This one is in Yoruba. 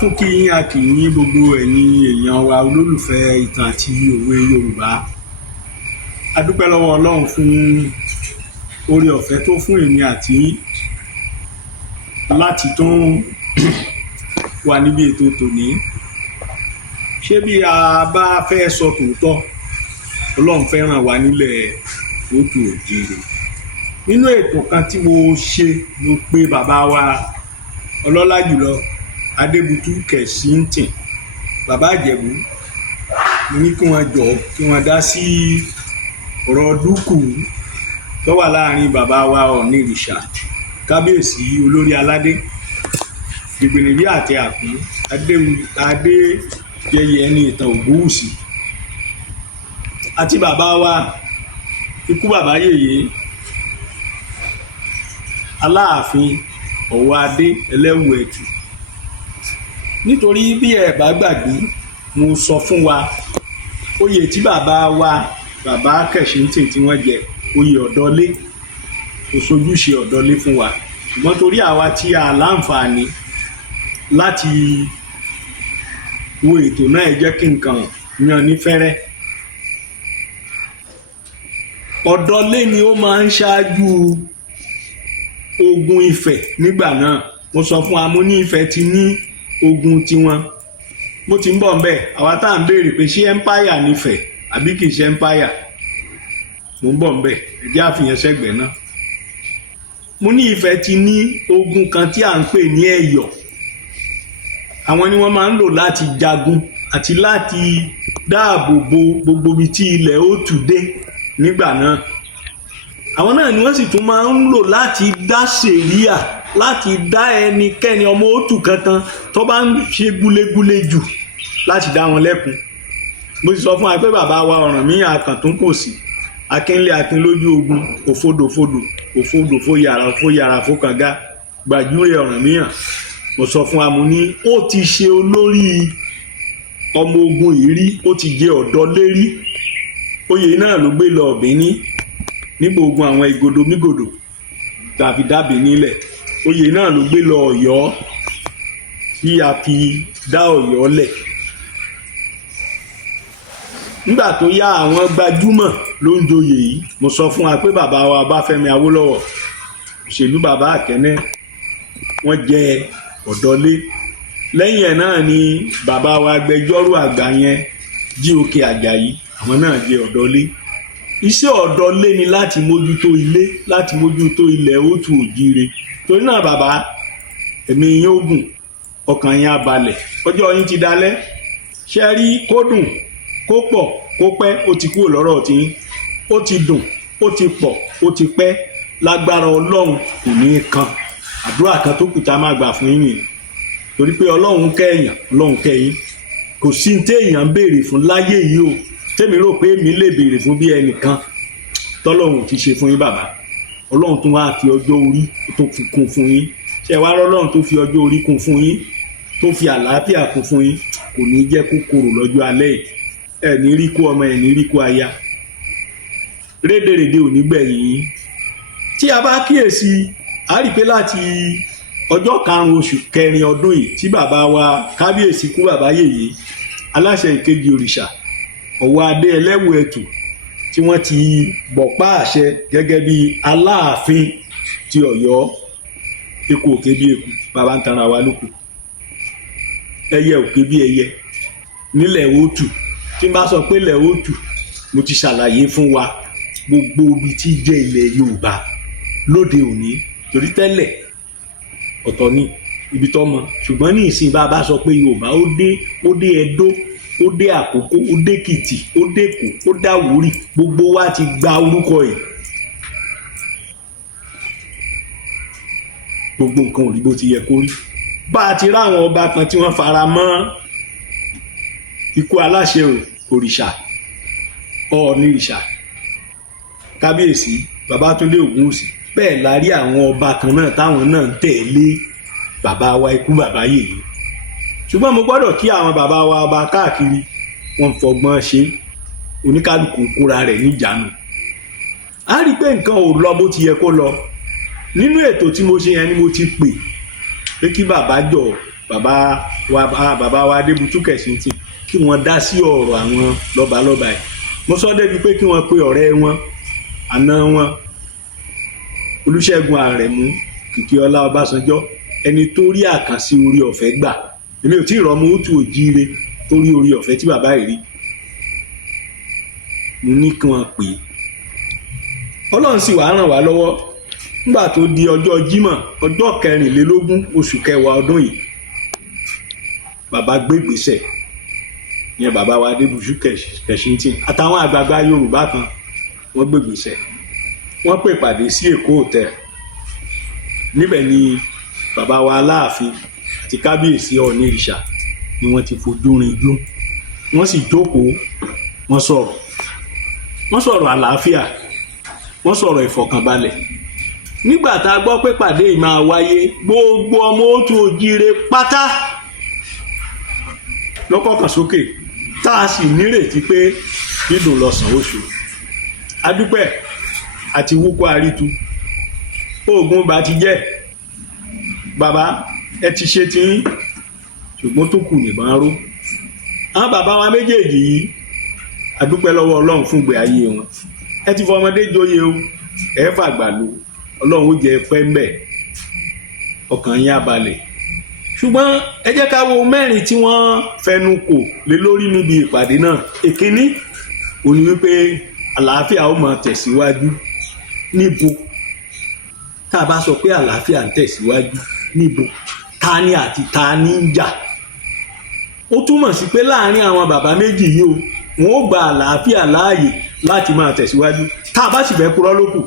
tún kí yín a kí yín gbogbo ẹ̀yin èèyàn wa olólùfẹ́ ìtàn àti òwe Yorùbá. A dúpẹ́ lọ́wọ́ Ọlọ́run fún oore ọ̀fẹ́ tó fún èmi àti yín láti tún wà níbi ètò tòní. Ṣé bí a bá fẹ́ sọ tòótọ́, Ọlọ́run fẹ́ràn wa nílẹ̀ òtù òjìrè. Nínú ètò kan tí mo ṣe, mo pe bàbá wa ọlọ́lá jùlọ Adébútú Kẹ̀síntìn, bàbá Ìjẹ̀bú. Mo ní kí wọ́n jọ kí wọ́n dá sí ọ̀rọ̀ dúkù tó wà láàrin bàbá wa Ọ̀nìrìṣà, kábíyèsí olórí aládé, Ìgbìnìbí àti Àkún, Adéyẹyè ẹni ìtàn Ògúnwùsì, àti bàbá wa ikú bàbá Yèyé Aláàfin Ọ̀wọ́adé Ẹlẹ́wù Ẹ̀tù. Nítorí bí ẹ bá gbàgbé, mo sọ fún wa oyè tí bàbá wa bàbá Kẹ̀síntìn tí wọ́n jẹ, oyè ọ̀dọ́lé, kò sojúṣe ọ̀dọ́lé fún wa. Ṣùgbọ́n torí àwa tí a láǹfààní láti wo ètò náà, ẹ jẹ́ kí nǹkan yan ní fẹ́rẹ́. Ọ̀dọ́lé ni ó máa ń ṣáájú ogun Ifẹ̀ nígbà náà. Mo sọ fún wa, mo ní Ifẹ̀ ti ní ogun tiwọn. Mo ti ń bọ̀ ńbẹ̀, àwa tá à ń béèrè pé ṣé empire nífẹ̀ àbí kìí ṣe empire. Mo ń bọ̀ ńbẹ̀, ẹ jẹ́ àfihàn sẹ́gbẹ̀ẹ́ náà. Mo ní Ifẹ̀ ti ní ogun kan tí à ń pè ní Ẹ̀yọ̀. Àwọn ni wọ́n máa ń lò láti jagun àti láti dáàbò bo gbogbo ibi tí ilẹ̀ ó tù dé nígbà náà. Àwọn náà ni wọ́n sì tún máa ń lò láti dá sẹ̀ríà, láti dá ẹnikẹ́ni ọmọ òtù kankan tó bá ń ṣe gúlégúlé jù, láti dá wọn lẹ́kun. Mo sì sọ fún wa pé bàbá wa Ọ̀rànmíyàn Àkàntúnkòsì, akínlé akin lójú ogun, òfodòfodò, òfodòfóyàrá, òfóyàrá fókànga, gbàjúre Ọ̀rànmíyàn. Mo sọ fún wa, mo ní ó ti ṣe olórí ọmọ ogun yìí rí, ó ti jẹ ọ̀dọ́lé rí. Oyè náà ló gbé lọ Bìíní nígbà ogun àwọn Ìgòdò mígòdò tàbí dábì nílẹ̀. Oyè náà ló gbé lọ Ọ̀yọ́ tí a fi dá Ọ̀yọ́ lẹ̀. Nígbà tó yá, àwọn gbajúmọ̀ ló ń joyè yìí. Mo sọ fún wa pé bàbá wa Ọbáfẹ́mi Awólọ́wọ̀, òṣèlú bàbá Àkẹ́nẹ́, wọ́n jẹ ọ̀dọ́lé. Lẹ́yìn ẹ̀ náà ni bàbá wa agbẹjọ́rò àgbà yẹn G.O.K. Àjàyí, àwọn náà jẹ ọ̀dọ́lé. Iṣẹ́ ọ̀dọ́lé ni láti mójútó ilé, láti mójútó ilẹ̀ òtù òjìrè. Torí náà bàbá, ẹ̀mí yín ó gùn, ọkàn yín á balẹ̀, ọjọ́ yín ti dalẹ̀. Ṣé rí kó dùn, kó pọ̀, kó pẹ́, ó ti kúrò lọ́rọ̀ tí yín. Ó ti dùn, ó ti pọ̀, ó ti pẹ́, lágbára Ọlọ́run kò ní kan. Àdúrà kan tó kù tá a máa gbà fún yín nìyẹn. Torí pé Ọlọ́run kẹ́yàn, Ọlọ́run kẹ́yìn. Kò sí ní téèyàn béèrè fún láyé yìí o, tèmi rò pé èmi lè béèrè fún bí ẹnìkan tọ́lọ́run ti ṣe fún yín bàbá. Ọlọ́run tún wá fi ọjọ́ orí tó fi kún fún yín. Ṣé wá rọ́lọ́run tó fi ọjọ́ orí kún fún yín, tó fi àlàáfíà kún fún yín, kò ní jẹ́ kó korò lọ́jọ́ alẹ́ yìí. Ẹ ní rí kú ọmọ, ẹ ní rí kú aya. Rédèrèdè ò ní gbẹ̀yìn yín. Tí a bá kíyèsí, a rí pé láti ọjọ́ 5 oṣù kẹrin ọdún yìí tí bàbá wa kábíyèsí kú bàbá Yèyé Aláṣẹ Ìkejì Òrìṣà Ọ̀wọ́adé Ẹlẹ́wù Ẹ̀tù, tí wọ́n ti bọ̀pá àṣẹ gẹ́gẹ́ bí Aláàfin ti Ọ̀yọ́. Eku òkè bí eku, bàbá ń tanra wa lóko. Ẹyẹ òkè bí ẹyẹ nílẹ̀ òtù. Tí n bá sọ pé ilẹ̀ òtù, mo ti ṣàlàyé fún wa gbogbo ibi tí jẹ́ ilẹ̀ Yorùbá lóde òní. Torí tẹ́lẹ̀ ọ̀tọ̀ ni ibi tó mọ, ṣùgbọ́n ní ìsìn bá bá sọ pé Yorùbá ó dé Ẹdó, ó dé Àkókó, ó dé Èkìtì, ó dé Èkó, ó dé Àwórì, gbogbo wa ti gba orúkọ yìí. Gbogbo nǹkan ò rí bó ti yẹ kó rí. Bá a ti ráwọn ọba kan tí wọ́n fara mọ́ ikú Aláṣẹ Òrìṣà Ọ̀nìrìṣà, kábíyèsí Babátúndé Ògúnwùsì, bẹ́ẹ̀ la rí àwọn ọba kan náà táwọn náà ń tẹ̀lé bàbá wa ikú bàbá Yèyé. Ṣùgbọ́n mo gbọ́dọ̀ kí àwọn bàbá wa ọba káàkiri, wọ́n fọgbọ́n ṣe, oníkálukú kóra rẹ̀ níjànú. A rí pé nǹkan ò lọ bó ti yẹ kó lọ. Nínú ètò tí mo ṣe yẹn ni mo ti pè pé kí bàbá jọ bàbá wa Adébútú Kẹ̀sìntì kí wọ́n dá sí ọ̀rọ̀ àwọn lọ́balọ́ba yìí. Mo sọ débi pé kí wọ́n pe ọ̀rẹ́ wọn àna wọn Olúṣẹ́gun Àrẹ̀mú Kìkíọlá Ọbásanjọ́, ẹni tó rí àkànṣe orí ọ̀fẹ́ gbà. Èmi ò tí ì rọ́mọ Utu Òjíire tó rí orí ọ̀fẹ́ tí bàbá yìí rí. Mo ní kí wọ́n pè é. Ọlọ́run sì wàá ràn wá lọ́wọ́ nígbà tó di ọjọ́ Jímọ̀ ọjọ́ 24 oṣù kẹwàá ọdún yìí, bàbá gbé ìgbésẹ̀, ìyẹn bàbá wa Adébútú Kẹ̀sìntì àtàwọn àgbààgbà Yorùbá kan wọ́n gbé ìgbésẹ̀. Wọ́n pè pàdé sí Èkó Hotel. Níbẹ̀ ni bàbá wa Aláàfin àti kábíyèsí Ọ̀nìrìṣà ni wọ́n ti fojú rinjú. Wọ́n sì jókòó, wọ́n sọ̀rọ̀ àlàáfíà, wọ́n sọ̀rọ̀ ìfọ̀kànbalẹ̀. Nígbà tá a gbọ́ pé pàdé yìí máa wáyé, gbogbo ọmọ Utu Òjíire pátá lọ́kọ̀ọ̀kan sókè tá a sì nírètí pé dídùn lọ́sàn oṣù. Adúpẹ́ àti wúkọ́ àrítu oògùn bá ti jẹ́ bàbá ẹ ti ṣe tí yín, ṣùgbọ́n tó kù nìbọn ró. Àwọn bàbá wa méjèèjì yìí adúpẹ́ lọ́wọ́ Ọlọ́run fún ìgbé ayé wọn. Ẹ ti fọmọdé joyè o, ẹ fàgbà lò, Ọlọ́run ó jẹ pẹ́ ń bẹ̀, ọkàn yín á balẹ̀. Ṣùgbọ́n ẹ jẹ́ ká wo mẹ́rin tí wọ́n fẹnu kò lé lórí níbi ìpàdé náà. Èkíní ó ní wípé àlàáfíà ó máa tẹ̀síwájú. Níbo? Tá a bá sọ pé àlàáfíà ń tẹ̀síwájú, níbo? Ta ni àti ta ni ń jà? Ó túmọ̀ sí pé láàárín àwọn bàbá méjì yìí o, wọn ó gba àlàáfíà láàyè láti máa tẹ̀síwájú. Tá a bá sì fẹ́ purọ́ lókù,